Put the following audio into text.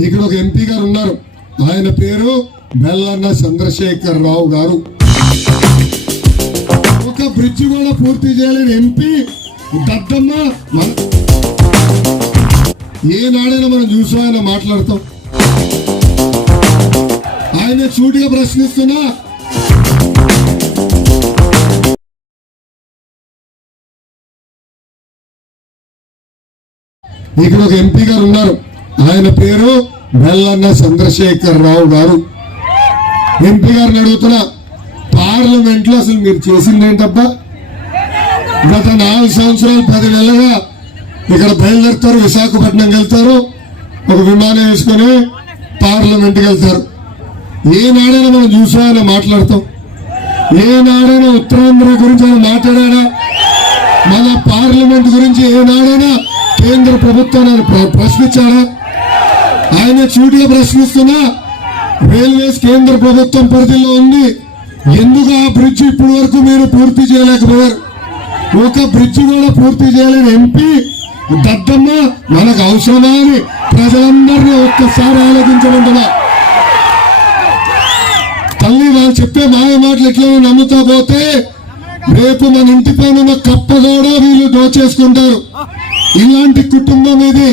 ఇక్కడ ఒక ఎంపీ గారు ఉన్నారు, ఆయన పేరు బెల్లన్న చంద్రశేఖర్ రావు గారు. ఒక బ్రిడ్జి కూడా పూర్తి చేయలేని ఎంపీ దద్దమ్మ. ఏనాడైనా మనం చూసాం ఆయన మాట్లాడతాం. ఆయన సూటిగా ప్రశ్నిస్తున్నా, ఇక్కడ ఒక ఎంపీ గారు ఉన్నారు, ఆయన పేరు బెల్లన్న చంద్రశేఖర్ రావు గారు. ఎంపీ గారిని అడుగుతున్నా, పార్లమెంట్ లో అసలు మీరు చేసింది ఏంటబ్బా? గత 4 సంవత్సరాలు 10 నెలలుగా ఇక్కడ బయలుదేరుతారు, విశాఖపట్నం వెళ్తారు, ఒక విమానం వేసుకొని పార్లమెంట్కి వెళ్తారు. ఏనాడైనా మనం చూసాం ఆయన మాట్లాడతాం. ఏనాడైనా ఉత్తరాంధ్ర గురించి ఆయన మాట్లాడా? మన పార్లమెంట్ గురించి ఏనాడైనా కేంద్ర ప్రభుత్వాన్ని ప్రశ్నించాడా? ఆయన సూటిగా ప్రశ్నిస్తున్నా, రైల్వేస్ కేంద్ర ప్రభుత్వం పరిధిలో ఉంది, ఎందుకు ఆ బ్రిడ్జ్ ఇప్పటి వరకు మీరు పూర్తి చేయలేకపోయారు? ఒక బ్రిడ్జ్ కూడా పూర్తి చేయలేని ఎంపీ దద్దమ్మ మనకు అవసరమా అని ప్రజలందరినీ ఒక్కసారి ఆలోచించమంటున్నా. తల్లి వాళ్ళు చెప్పే మాయ మాటలు ఎట్లా నమ్ముతా పోతే రేపు మన ఇంటి పైన కప్ప కూడా వీళ్ళు దోచేసుకుంటారు. ఇలాంటి కుటుంబం ఇది.